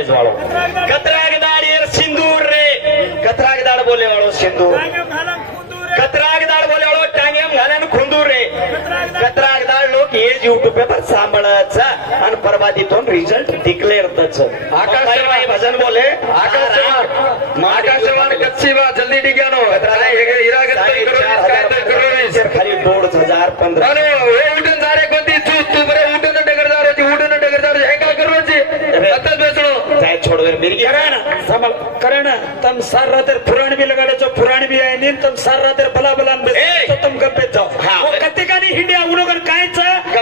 जायज वाळो कतरागदार येर सिंदूर रे कतरागदार बोले वाळो सिंदूर कतरागदार बोले वाळो टांगेम घालन खुंदूर रे कतरागदार लोक हे युट्यूब पेपर सांभाळायचा आणि परवादीतून रिझल्ट डिक्लेअर तच आकाशवाणी भजन बोले आकाशवाणी कच्ची बा जल्दी डिग्यानो खाली 2,015 उठून जारे कोणती तू बरं उठून डगर जारोची उठून डगर जारोची हे काय करवाची आताच बेसणो जाय छोडवे मिरगी संभाल करे ना तम सार रात पुराण भी लगाड़े जो पुराण भी आए नीन तम सार रात भला भला तो तुम गप्पे जाओ वो कत्ते का नहीं हिंडिया उनोगन कायच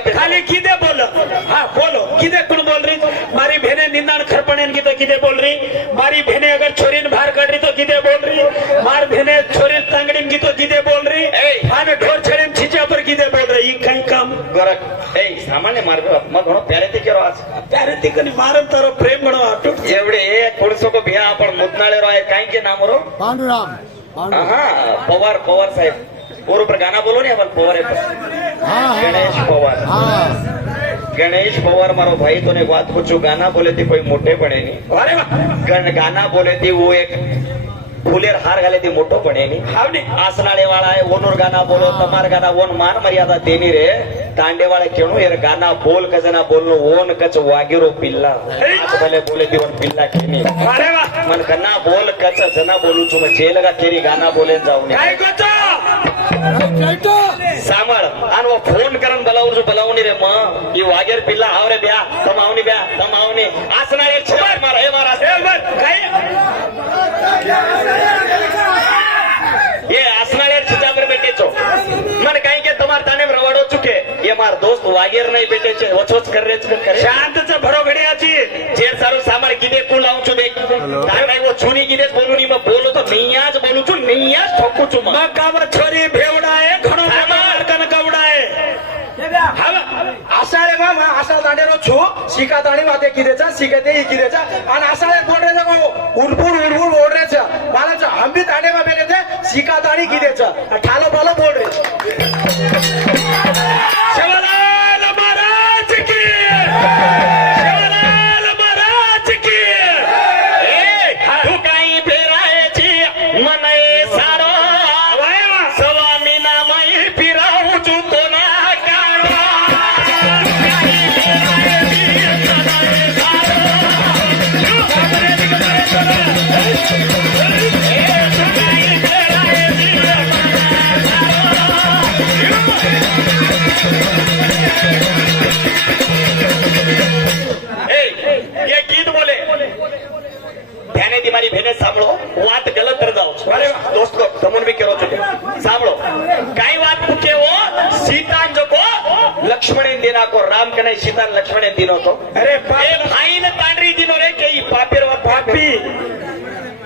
खाली किदे बोल हाँ बोलो किदे कौन बोल रही मारी बहने निंदान खरपणेन की तो किदे बोल रही मारी बहने अगर छोरीन बाहर काट रही तो किदे बोल रही मार बहने छोरीन तांगड़ीन की तो किदे बोल रही हाँ ढोर छड़ीन छिचा पर किदे बोल रही कहीं काम गोरख ए सामान्य मार्ग मग म्हणून प्यारे ते केरो आज प्यारे ती कनी मारन तारो प्रेम म्हणो अटूट एवढे पुरुषों को भिया आपण मुतनाळे रो आहे काय के नाम रो पांडुराम हाँ पवार साहेब और ऊपर गाना बोलो नहीं अपन पवार है गणेश पवार गणेश पवार मारो भाई तूने बात पूछो गाना बोले थे कोई मोटे बने नहीं अरे वाह गाना बोले थे वो एक फुलेर हार घाले थे मोटो बने नहीं आसनाळे वाला है ओनोर गाना बोलो तमार गाना ओन मान मर्यादा देनी रे तांडे वाले क्यों यार गाना बोल कजना बोलनो ओन कच वागिरो पिल्ला आज भले बोले थे ओन पिल्ला केनी अरे वाह मन कना बोल कच जना बोलू छु मैं जेल का केरी गाना बोले जाऊन काय गोचो सांभाळ आणि वो फोन करन बलावनी रे मग ही वागेर पिल्ला हाव रे ब्या तमावनी आसनाळे छेड मार हे मारा काय ये आसनाळे छिजा पर बैठे छो मन कहीं के तुम्हार ताने रवाड़ो चुके ये मार दोस्त वागेर नहीं बैठे छे वचवच कर रे करे शांतच भरो घडियाची जेर सारू सामार किदे को लाऊं छु देख तार नाही वो छुनी किदे बोलू नी मैं बोलो तो नैयाज बोलू छु नैयाज ठोकू छु मग कावर छोरी भेवडा आहे घणो मार कन कवडा आहे आषाढे मग आषाढ दांडेरो छो शिका दाणी वाते किदेचा शिकते किदेचा आणि आषाढे बोडरेचा गो उडपूर बोडरेचा मालाचा हंबी दांडे मा बेलेते शिका दाणी किदेचा ठालो बालो बोडरे शिवलाल महाराज की शिवलाल महाराज की ए तू काही फेरायची मनाई सारो स्वामी नामई फिराऊ छु कोना ये गीत बोले ध्याने दिमारी भेने सांभळो वात गलत तर जाओ अरे दोस्त को तमुन भी करो चुके सांभळो काही वात मुके वो सीतान जो को लक्ष्मणे दिना को राम कने सीतान लक्ष्मणे दिनो तो अरे ए भाई ने तांडरी दिनो रे के पापेर वर पापी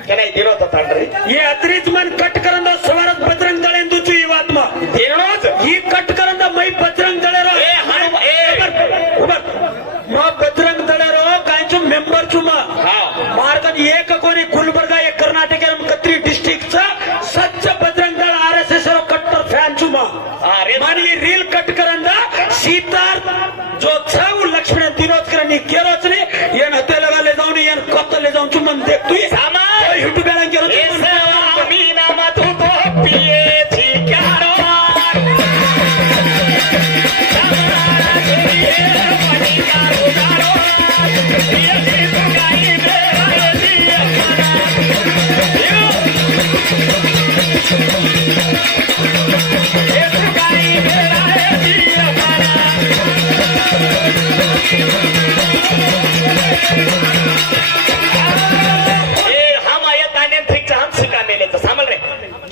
कने दिनो तो तांडरी ये अत्रीच मन कट करंद सवारत बजरंग दळे तुझी ही वात मा दिनोच ही कट करंद मै बजरंग दळे रो ए हनु ए मा बजरंग दळे रो कायचो मेंबर छु मा हां मार्गन एक कोणी गुलबर्गा एक कर्नाटक कत्री डिस्ट्रिक्ट चा सच्च बजरंग दळ आरएसएस रो कट्टर फॅन छु मा अरे मानी रील कट करंद सीतार जो छाऊ लक्ष्मण दिनोच करनी केरोच ने येन हतेले वाले जाऊन येन कोतले जाऊन छु मन देख तू सामा युट्यूब ला केरो स्वामी नाम तू तो पिए थी क्यारो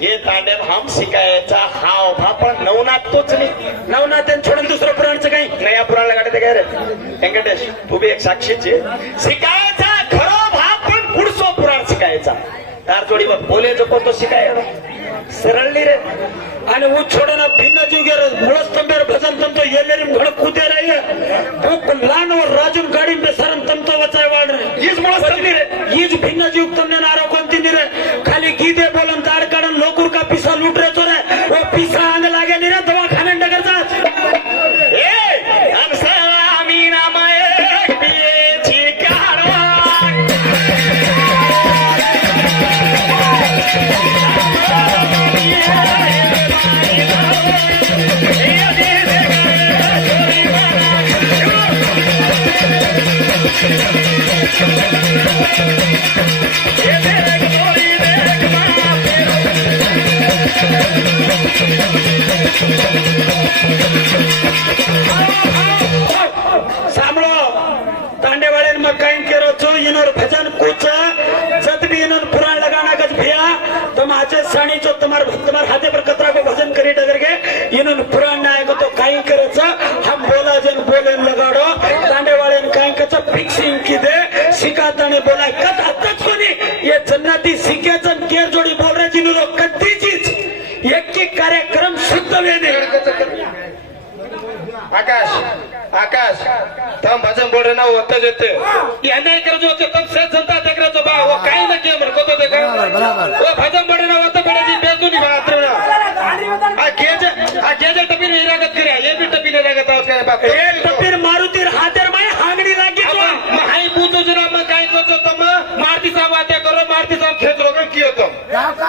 ये तांडेव हम शिकायचा हाव भापण नवनाथ तोच नाही नवनाथ सोडून दुसरं पुराणचं काही नया पुराण लगाडे काय रे व्यंकटेश तू बी एक साक्षीची शिकायचा खरो भापण पुढचो पुराण शिकायचा तार जोडी बघ बोले जो तो शिकाय सरळली रे आणि वो छोडना भिन्न जीव गेर मुळस्तंबेर भजन तम तो येलेरिम घड कूदे रे भूक लान और राजुन गाडी पे सरन तम तो वचाय वाड रे हीच मुळस्तंबी रे हीच भिन्न जीव तमने नारो कोणती रे खाली गीते बोलन ताड काढन लोकुर का पिसा लूट रे चोरे वो पिसा अंग लागे नी रे दवाखान्यात डगर जात ए हम स्वामी नाम एक पिए छिकारो સાંભળો તાંડેવાળે માં કઈ કેરો છો એનો ભજન કૂચ જત भी इन्होंने पुराण लगाना गज भैया तुम आज साणी जो तुम्हारे हाथे पर कतरा को भजन करी डगर के इन्होंने पुराण ना आएगा तो कहीं करे हम बोला जन बोले लगाड़ो तांडे वाले कहीं कचा फिक्सिंग की दे सिखाता ने बोला कत अत्तच कोनी ये जन्नती सिक्याचन केर जोड़ी बोल रहे जिन्होंने कत्ती चीज एक की कार्यक्रम शुद्ध वेने आकाश आकाश तम भजन बोल रहे ना होतच येते यांना करत होते तम से जनता देख रहे तो बा वो काही ना के मन को तो देखा वो भजन बोल रहे ना होते बड़े जी बेजू नहीं बात रहा आ गेजे टपी नहीं लागत करे ये भी टपी नहीं लागत उसका बाप ए तपीर मारुती हातेर माय हांगडी लागी तो हाई पूतो जरा मैं काही तो तम मारती साहब आते करो मारती साहब क्षेत्र को की होतो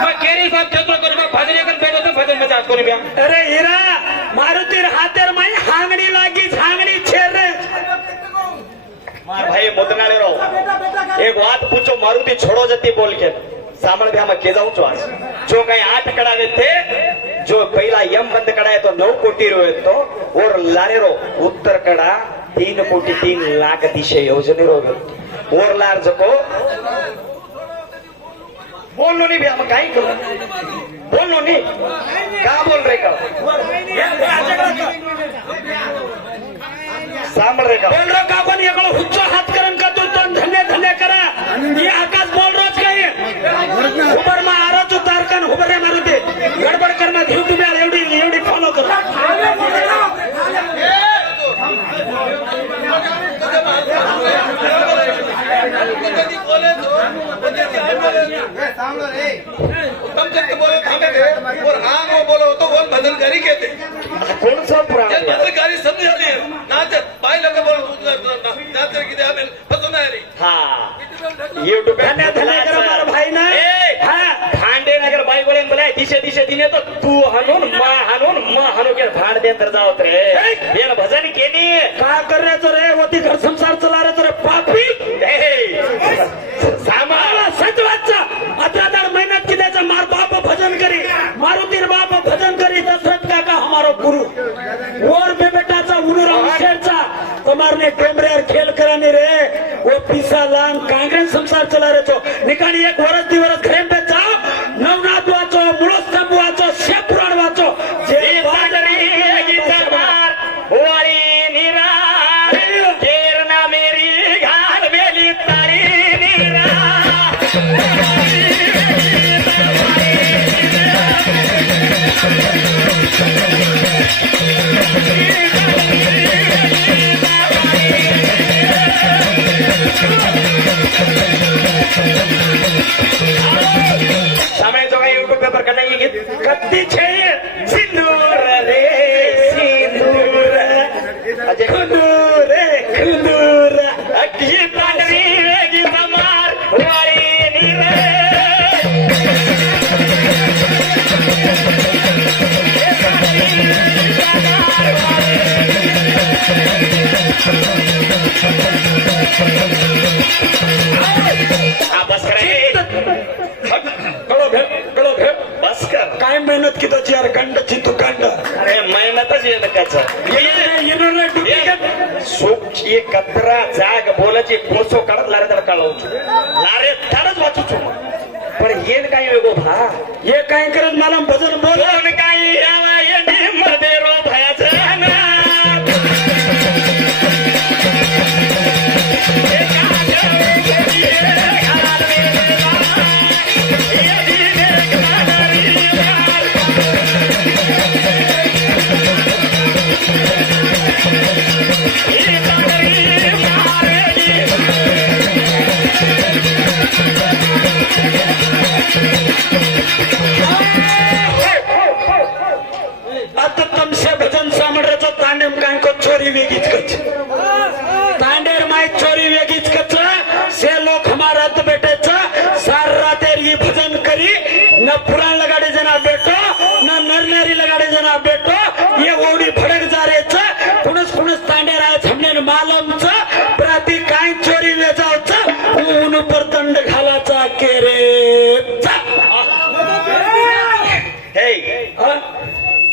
मैं केरी साहब क्षेत्र को मैं भजन एकन बैठो तो भजन मजाक कोनी बया अरे हीरा मारुती हातेर माय हांगडी लागी हांगडी छेर रे भाई मुदनाळे रो एक बात पूछो मारुति छोड़ो जती बोल के सामण भी हम के जाऊं आज जो कहीं 8 कड़ावे थे जो पहला यम बंद कड़ा है तो 9 कोटी रो है तो और लारे रो उत्तर कड़ा 3 कोटी 3 लाख दिशे योजने रो और लार जको बोलो नहीं भी हम कहीं करो बोलो नहीं क्या बोल रहे का सांभळ रे का बोल रहा का कोणी एकलो हुच्चो हात करन का तू तन धन्य धन्य करा ये आकाश बोल रोज काही उबर मा आरोच तारकन उबर मारुती गडबड करना YouTube ला एवढी फॉलो कर तम जब बोले थामे रे और हां वो बोलो तो बोल भजन करी कहते कौन सा पुराण ये भजन करी समझ आती है नाच बाई लगे बोल नाच की दे हमें पसंद आ रही हाँ YouTube पे धन्य धन्य करा मारो भाई ना हाँ भांडे नगर भाई बोले बोले दिशे दिशे दिने तो तू हनुन माँ हनु के भांड दे अंदर जाओ रे ये भजन केली का कर रहे तो रे वती घर संसार चला रहे तो रे पापी सामाला सच वाचा अत्रादार मेहनत की त्याचा मार बाप भजन करी मारुतीर बाप भजन करी दशरथ काका हमारो गुरु और बेटाचा उनुराम शेरचा तुम्हारे डोंगरेर खेल कराने रे वो पिसा लान कांग्रेस संसार चला रहे छो निकाणी एक वर्ष 2 वर्ष घरे पे जाओ नवनाथ वाचो मुळस्तंभ वाचो शेप पुराण वाचो जे पांढरी गीतमार वारी निरा केरना मेरी घाल बेली तारी निरा समय जो है यूट्यूब पेपर करने की गीत कत्ती छे सिंदूर रे सिंदूर अजय खुदूर खुदूर अक्की पांढरी वेगी समार वारी निरे बस करे कळो भेट बस कर काय मेहनत की त्याची यार गंड चितू गंड अरे मेहनतच ये नकाच येणं डुप्लिकेट सुख ये कतरा जाग बोलाची पोसो काढत लारे तर कळवतो लारे तरच वाचू पण येन काय वेगो भा हे काय करत मला भजन बोल बोलून काही याला येणी मध्ये रो भयाचं ना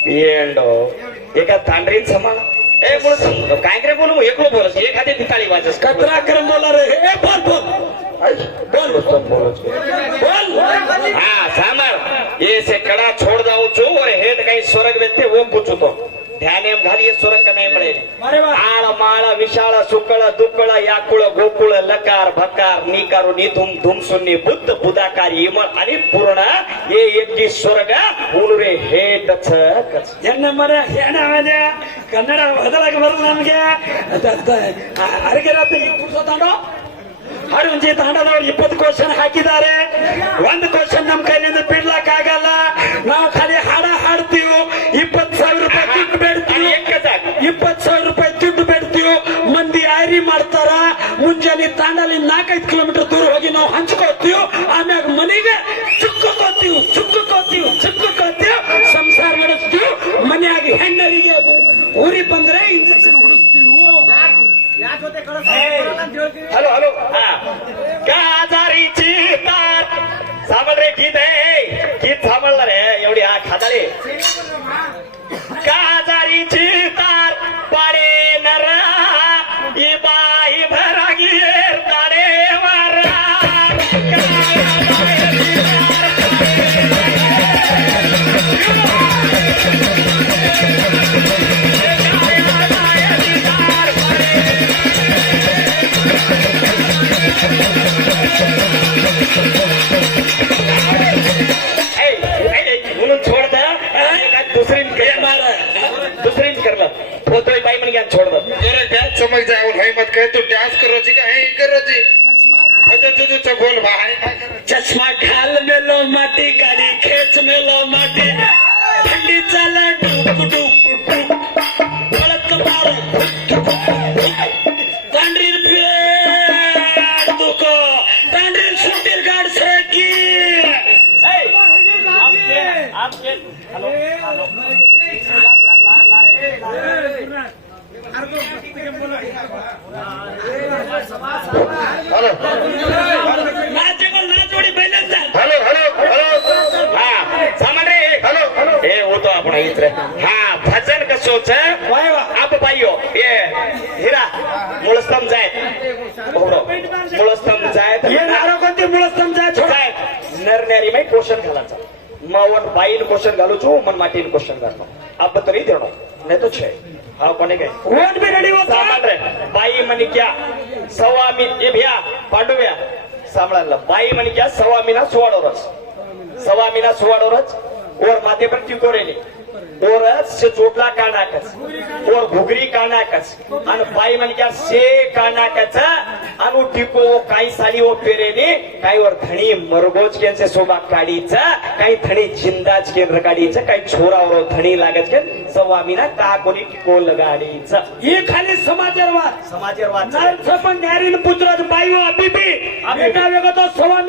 येंडो एका तांडरीन समान ए बोल काय करे बोलू एकलो बोलस एखादी तिथाळी वाजस कचरा क्रम बोला रे ए बोल बोल बोल हाँ सांबर ये से कड़ा छोड़ जाऊं छू और हेड कहीं स्वर्ग देते वो पूछू तो ध्यान एम घालिए स्वर्ग का नहीं मिले आळ माळ विशाळ सुकळ दुक्कळ याकुळ गोकुळ लकार भकार निकारू निधुम धुम सुन्नी बुद्ध बुधाकार इमळ आणि पूर्ण ये एक जी स्वर्ग उणरे हेड कच ಎನ್ನ ಮರ ಹೆಣ ಕನ್ನಡ ಮೊದಲಾಗಿ ಬರಲ್ಲ ನಮ್ಗೆ ಅರಗೆರಾತ ಕೂರ್ಸೋತಾಡೋ ಅರುಂಜಿ ತಾಂಡದವ್ರು 20 ಕ್ವಶನ್ ಹಾಕಿದ್ದಾರೆ ಒಂದು ಕ್ವಶನ್ ನಮ್ ಕೈಲಿಂದ ಬಿಡ್ಲಕ್ ಆಗಲ್ಲ ನಾವು ಖಾಲಿ ಹಾಡ ಹಾಡ್ತೀವಿ 20,000 ರೂಪಾಯಿ ದುಡ್ಡು ಬೇಡ್ತೀವಿ 20,000 ರೂಪಾಯಿ ದುಡ್ಡು ಬೇಡ್ತೀವಿ ಮಂದಿ ಆಯ್ರಿ ಮಾಡ್ತಾರ ಮುಂಜಾನೆ ತಾಂಡಲ್ಲಿ 4-5 ಕಿಲೋಮೀಟರ್ ದೂರ ಹೋಗಿ ನಾವು ಹಂಚ್ಕೋತೀವಿ ಆಮ್ಯಾಗ ಮನೆಗೆ ಚುಕ್ಕೋತೀವಿ ಸಂಸಾರ ನಡೆಸ್ತೀವಿ ಮನ್ಯಾಗ ಹೆಣ್ಣರಿಗೆ ಊರಿಗೆ ಬಂದ್ರೆ ಇಂಜೆಕ್ಷನ್ ಹೊಡಿಸ್ತೀವಿ हॅलो हॅलो हा काजारीची तार साबळ रे गीत आहे गीत साबळला रे एवढी हा खादाळे काजारीची तार पाडे नरा ई बाई भरागी ताडे वारा म्हणून छोड दुसरी करलं होतोय बाई म्हण घ्या छोड डांस समझ जाए भाई मत कहे तू डांस करो जी का है करो जी तुझे बोल भाई चष्मा घाल मेलो माटी गाडी खेच मेलो माटी थंडी चाल डुक डुक वळत मार तांडरीर पेड दुख तांडरीर सुटीर गाड सरकी हेलो नाचोडी बैलेच हेलो हेलो हेलो हा सामान रे हेलो हेलो हे होतो आपण इथे हा भजन कसोच आप बाईयो ये हिरा मुळस्तम जायत मुळस्तम जायत कोणते मुळस्तम जाय नरनारी माई पोषण घालायचा मावन बाईन पोषण घालू छू मन माटीन पोषण घालतो आप तरी देणो नाही तो छे हा कोणे काय वोट बी रेडी होता सामान रे बाई म्हणे क्या सव्वा मी ए भ्या पांडव्या सांभाळला बाई म्हणे क्या सव्वा मीना सुवाडोरच और माथे पर तिकोरेली और से चोटला कानाकच और घुगरी कानाकच आणि बाई म्हणे क्या से कानाकच अनु टिको काही साली ओ पेरेली काही वर धणी मरगोज केनसे सोबा काढीचा काही धणी जिंदाज केंद्र काढीचा काही छोरावर धणी लागत के सव्वा मीना का कोणी टिको लगाडीचा ही खाली समाचारवाद नरचं पण न्यारीन पुत्रच बाई हो बीबी बेटा वेगळं तो सव्वा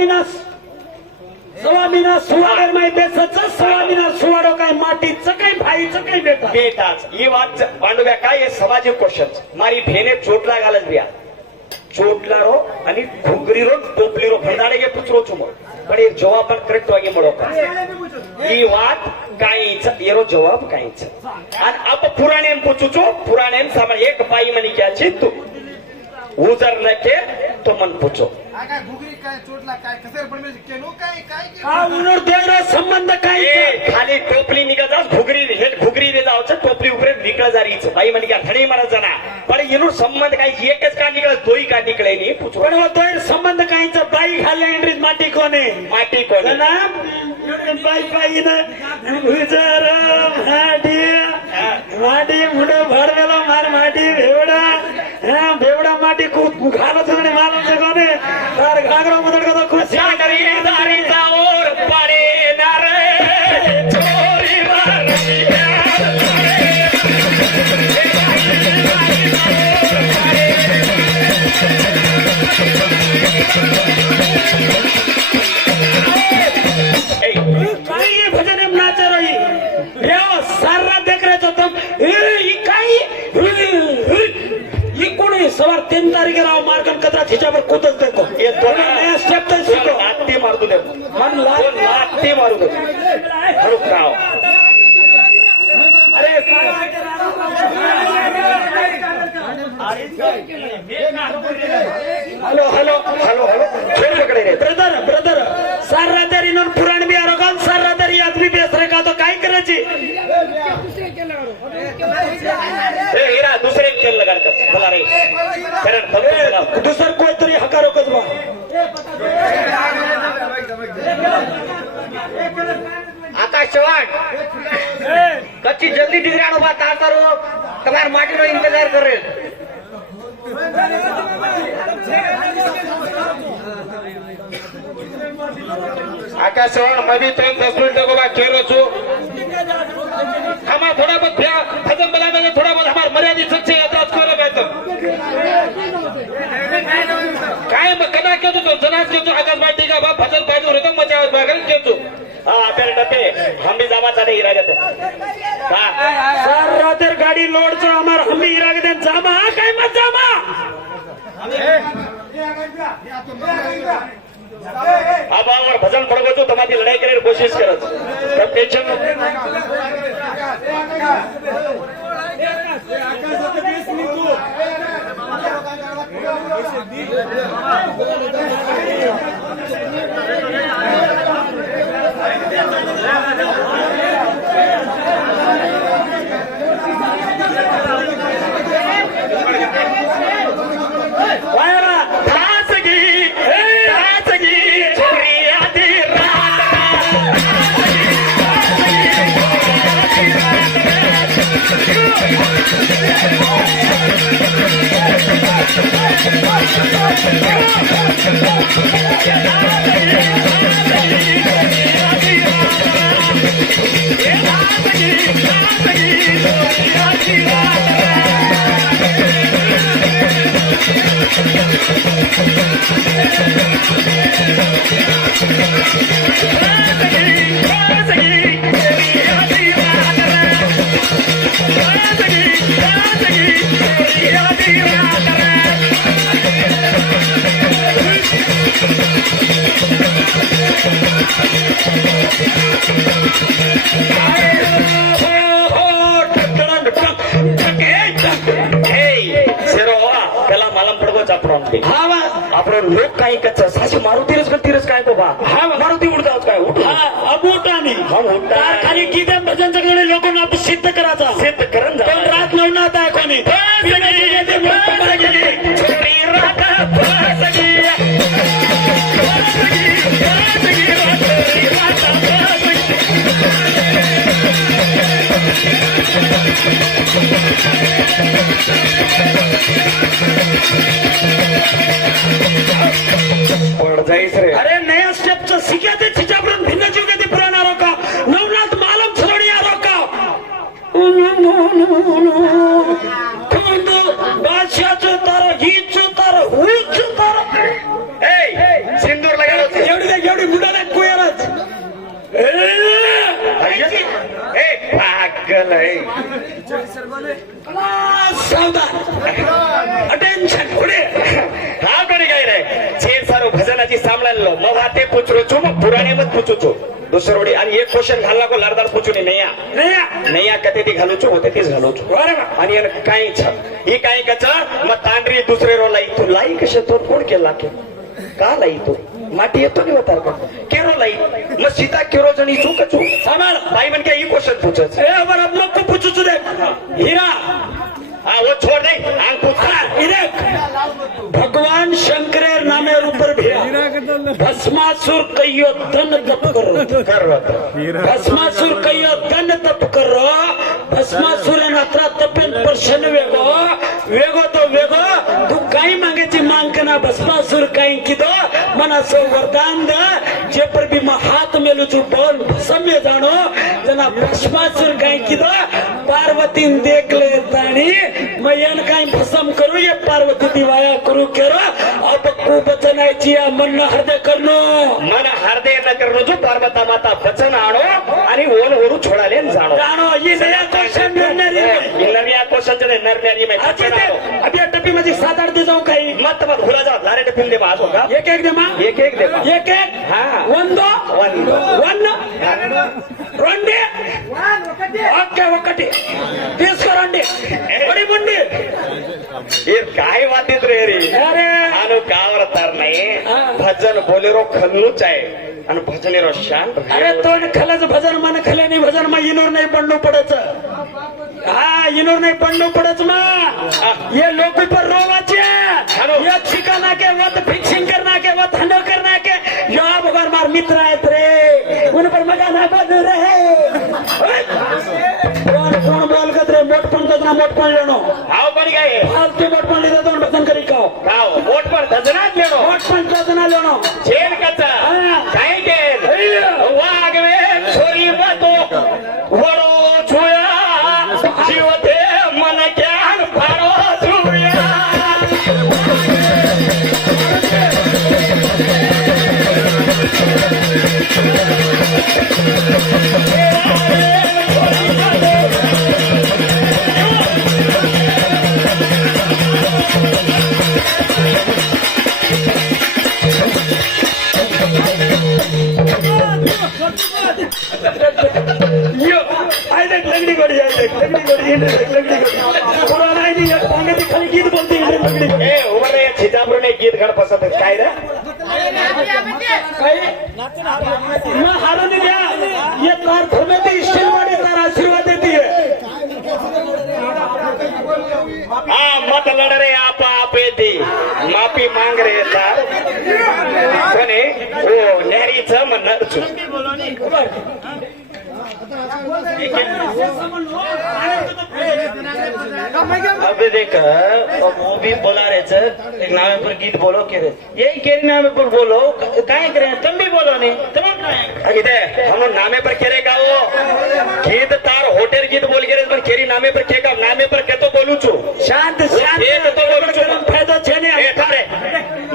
मीना सुवाडर माई बेसचं सव्वा मीना सुवाडो काय माटीचं काय भाईचं काय बेटाच ही વાત पांडव्या काय हे सामाजिक क्वेश्चन मारी भेने चोटला घालत बिया चोटला रो आणि घुगरी रो टोपली रो फंदाडे पुचरो छो पण एक जवाब पण करेक्ट वागे मळो ही વાત काहीच येरो जवाब काहीच आणि आप पुराणे पूछुचो पुराणे सामान एक बाई म्हणी क्या छी तू उजर नके तो मन पूछो काय घुगरी काय चोटला काय कसे पण केलो काय काय हा उनर देगरा संबंध काय खाली टोपली निघत घुगरी हेड घुगरी रे जावचं टोपली उपरे निकळ जारीच बाई म्हणे क्या धणी मारा जाना पण येनो संबंध काय एकच का निकळ दोई का निकळे नी पूछो पण तोय संबंध कायच बाई खाली एंट्रीत माटी कोणे ना बाई ना उजर माटी मुड भडवेला मार माटी बेवडा माटी घालत म्हणे मालूम कोणे तार घागरा मदर का खुशी दारी जाओर पाडे नारे चोरी काही भजन नाच रही सारा देख रहे तो तुम कोणी सवार 3 तारीखे राव मार्गन कचरा खिच्यावर कूदच देखो ये नया स्टेप तर शिको लाट्टी मारू दे मन लाट्टी मारू दे हरुक राव आकाश चौहान कच्ची जल्दी डिग्री आनो बात तार तारो तुम्हारे माटी रो इंतजार कर रहे आकाश चौहान मैं भी 10 मिनट को बाद खेल छु हमारा थोड़ा बहुत खत्म बनाने में थोड़ा बहुत हमारे मर्यादित सक्से यात्रा करो बेहतर काय मग कदा केतो तो जनास केतो आकाश बाटी का बा फजल पाहिजे होतं मजा बघायला केतो हा आपल्याला डबे हंबी जामाचा नाही इरागत हा सार रातेर गाड़ी लोड छो हमार हम भी इरागे देन जामा काय मत जामा अब और भजन पड़गो तो तुम्हारी लड़ाई करने की कोशिश करत तब टेंशन आपण लोक काही कच्चा साशी मारुतीरच काय बाबा हा मारुती उडताच काय उठ अब उठानी हम उठता खाली किती भजन सगळे लोकांना सिद्ध करायचा सिद्ध करण पण रात नवनाथ आहे कोणी पड जाईस रे अरे नया स्टेपचं शिक्याचे छिच्यापर्यंत भिन्न जीव कधी पुराणा रोका नवनाथ मालम सरोडिया रोका बादशाचं तार हीचं तार हुईचं तार ए सिंदूर लगालो एवढी मुलाला कुयारच ए पागल आहे सावधान अटेन्शन पुढे हा कोणी काय रे छेड सारो भजनाची सामळालो मग वाते पुचरो छु मग पुराणे मत पुचो छु दुसरोडी आणि एक क्वेश्चन घालला को लारदार पुचुनी नैया कते ती घालू छु होते तीच घालू छु आणि काय इच्छा ही काय कच मग तांडरी दुसरे रो लाई तू लाई कशे तो कोण केला के का लाई तू माटी येतो नि होतार का केरो लाई मग सीता केरो जणी चू कचू सांभाळ बाई मन के ही क्वेश्चन पूछत ए अब हम लोग को पूछू छु देख हीरा हाँ वो छोड़ दे आंख पूछ भगवान शंकरेर नामेर ऊपर भिया भस्मासुर कहियो धन तप करो भस्मासुर कहियो धन तप करो भस्मासुर नात्रा तपेन पर्शन वेगो तो वेगो तू काही मागेची मांग कना भस्मासुर काही किदो मना सो वरदान द जे पर भी मा हाथ मेलु छु बोल भस्म जानो जना भस्मासुर काही किदो पार्वती देख ले ताणी मैं काही भस्म करू ये पार्वती दिवाया करू केरो अब को बचनायची मन हृदय करनो मन हृदय न करनो जो पार्वता माता वचन आणो आणि ओन ओरू छोडाले जाणो ये नया क्वेश्चन नव्या क्वेश्चन ने नरनारी में अभी टप्पी मध्ये 7-8 दे जाऊ काही मत मत भुला जाओ लारे टप्पी दे बात होगा एक दे मा एक दे एक हां वन रोंडे ओके ఒకటి తీసుకురండి बड़ी मुंडी ये काय वातीत रे अरे आनो कावरतार नाही भजन बोलेरो खल्लूच आहे आणि भजनेरो शांत अरे तो खलच भजन मन खले नाही भजन मग इनोर नाही पडणं पडच હા એનો નહીં પડલું પડે માં ये लोग पर रोवाचे ये छिका नाके वत फिक्सिंग कर नाके वत हंडो कर नाके यो अब अगर मार मित्र आहेत रे उन पर मगा ना बन रहे कोण बोल गत रे मोठ पण तजना मोठ पण लेनो हाव पण काय फालतू मोठ पण लिदा दोन बसन करी काव हाव मोठ पण तजनाच लेनो मोठ पण तजना लेनो छेन कचा काय गेल वागवे छोरी मतो वडो छुया जीवते मन क्यान फारो छुया यो आय देख लगडी गोडी आय देख लगडी गोडी लगडी गोडी पुराना आहे नी सांगते खाली गीत बोलते लगडी ए उमरे छिजापुरने गीत गाणं पसंत आहे काय रे काय मैं हारून गया ये तार थमेती शिलवाड़ी तार आशीर्वाद देती है हा मत लढ रे आपा आपेती माफी मांग रे तार कोणी ओ नेहरीचं म्हणणार छु अबे देख वो भी बोला रहे थे एक नामे पर गीत बोलो के रे यही के नामे पर बोलो काय करे तुम भी बोलो नहीं तुम इधे हम नामे पर केरे गाओ गीत तार होटेल गीत बोल के रे पण केरी नामे पर के का नामे पर के तो बोलू छु शांत शांत एक तो बोलू छु फायदा छे ने ए थारे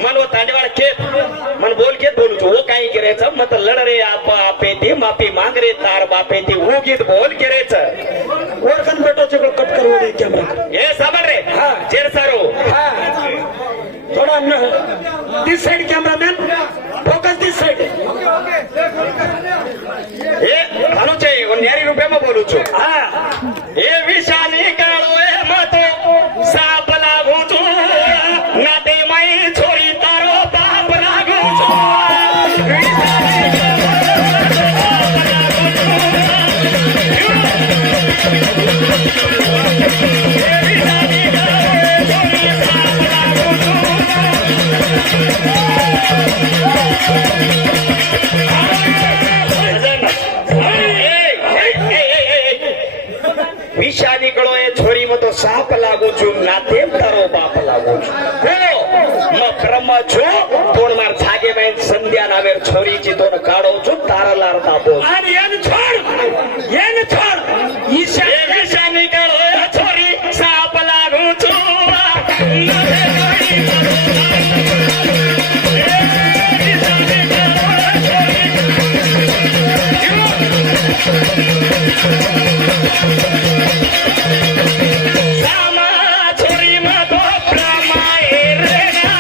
मन वो तांडेवाला के मन बोल के बोलू छु वो काय करे छ मत लड़ रे आपा आपेती माफी मांग रे तार बापेती वो गीत बोल के रे छ ओळखन बेटो चेको कट करवो दे कॅमेरा ए साबर रे हाँ चेर सारो हाँ थोड़ा दिस साइड कैमरामैन फोकस दिस साइड ए भानु छे वो न्यारी रुपया में बोलू छु हाँ ए विशाली काळो ए मतो साप लागू छु नाते माई छोरी तारो बाप लागू छु विशाली कळो ए छोरी मतो साप लागू छु नाते तारो बाप लागू छु हो म क्रम छु दोन मार छागे में संध्या नावेर छोरीची दोन काढो छु तारलार दाबो आणि येन छोड ईशा ए विशाली कळो ए छोरी साप लागू छु सामा छोरी मतो प्रमाए रे ना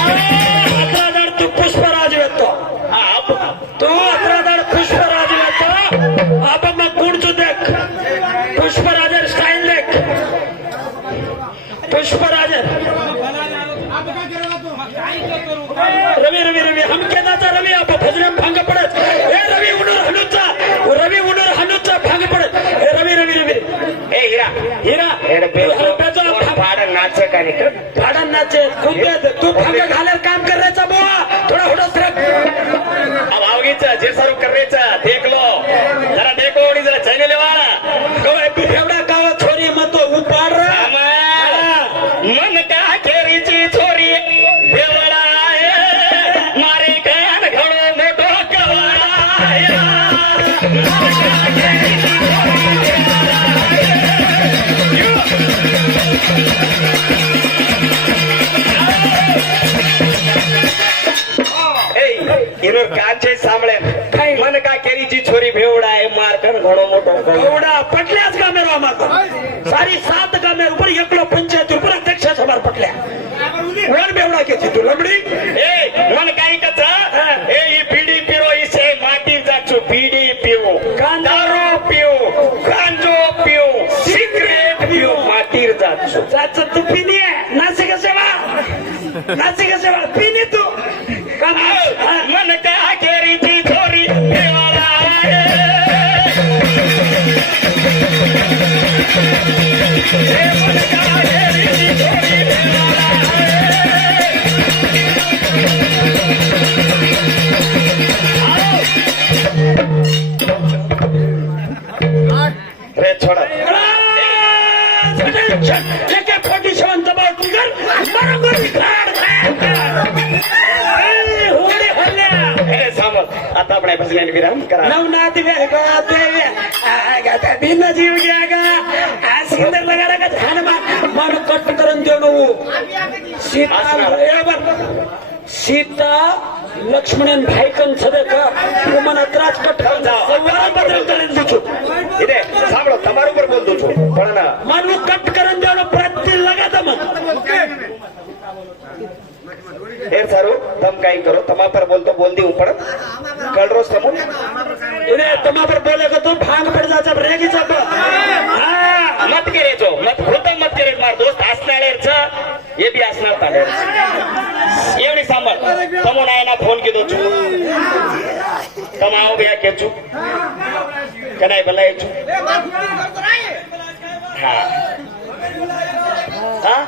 अत्रादड तू पुष्पराज येतो तो अत्रादड पुष्पराज येतो आपण मग पुढचं देख पुष्पराजर स्टाईल देख पुष्पराजर रवी रवी रवी हम केदाचा रवी आप भजने भांग पडत ए रवी उडूर हनुचा भांग पडत ए रवी रवी रवी ए हीरा भाडं नाच कार्यक्रम भाडन नाचे खूप तू भांग घालायला काम करायचा बुवा थोडा हुडस रख अब आवगीचा जे सारू करायचा देख लो जरा देखो आणि जरा चैनले वाळा गवाय पिफेवडा कावा छोरी मतो उपाड रे मन का केरीची छोरी बेवडा मारे कान घडो मोठो कवाळा इनो कांचे सामळे मन का केरीची छोरी भेवडा आहे मारकन घणो मोठो एवढा पटल्याच गामेर आम्हाला सारी 7 गामेर ऊपर एकलो पंचायत ऊपर अध्यक्ष सभार पटल्या वर बेवडा केची तू लबडी ए पिनी आहे नाशिक सेवा नाशिक सेवा पिनी तू का मन का केरी थी थोरी देवाला आए. हे मन का केरी थी थोरी देवाला आए. रे छोड़ा लेके 47 दबाव टिकर बरोबर हे सांभाळ आता आपण भजन विराम करा. नवनाथ भिन्न जीव घ्या गा सुंदर लगाडा का झालं मन कट करून देऊ नको सीता लक्ष्मणन भाईकन सदक तू મને ત્રાસ કટ સવાલ બદલ કરીને દીધું इथे सांभाळो તમારું પર બોલતો છું પણ ના મારું કટ કરીને દેવાનો પ્રત્યે લગાતા મત हे सारू तम काही करो तमा पर बोलतो बोल दी पण कळ रोज तमू इने तमा पर बोले को तू भांग पड़ जाचा रेगी सब हां मत करे जो मत खोटं मत करे मार दोस्त असणारेच हे बी असणार ताले एवढी सांभाळ तमो नायना फोन केदो छु तमाओ ब्या के छु कनाय बलाय छु हां हां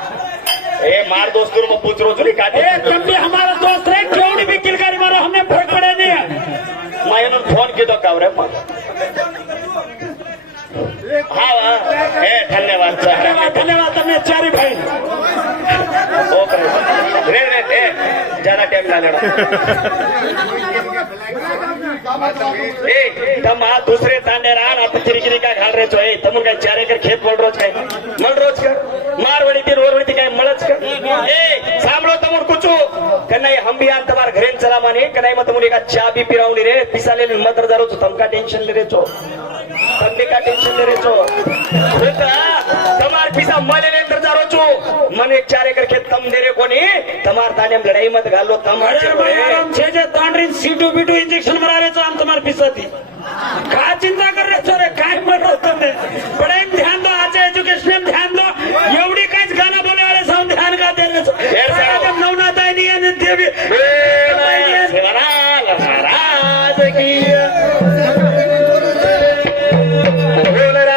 ए मार दोस्त में पूछ रो चुरी काटे तुम भी हमारा दोस्त है क्यों नहीं भी किलकारी मारो हमने फर्क पड़े नहीं मैं फोन की तो कावरे हाँ ए धन्यवाद धन्यवाद तुमने चारी भाई ओके रे रे ए ज्यादा टाइम ना लेना ए तम आ दूसरे तांडे रान आप किरकिरी का घाल रहे छो ए तमुन काय चारे कर खेत बोल रोज काय मल रोज कर मारवाडी ती रोरवाडी ती काय मळच कर ए सांभळो तमुन कुचू कन्नाई हम भी आन तमार घरेन चला माने कन्नाई मत मुनी का चा भी पिरावणी रे पिसालेली मदर जारो छो तमका टेंशन ले रे छो तमने का टेंशन ले रे छो बेटा तमार पिसा मले ने अंदर जारो छो मन एक चारे कर खेत तम दे रे कोनी तमार ताने में लड़ाई मत घालो तम आराम छे जे तांडरी सीटू बीटू इंजेक्शन मारे छो आम तमार पिसाती का चिंता कर रे छो रे काय मरो तो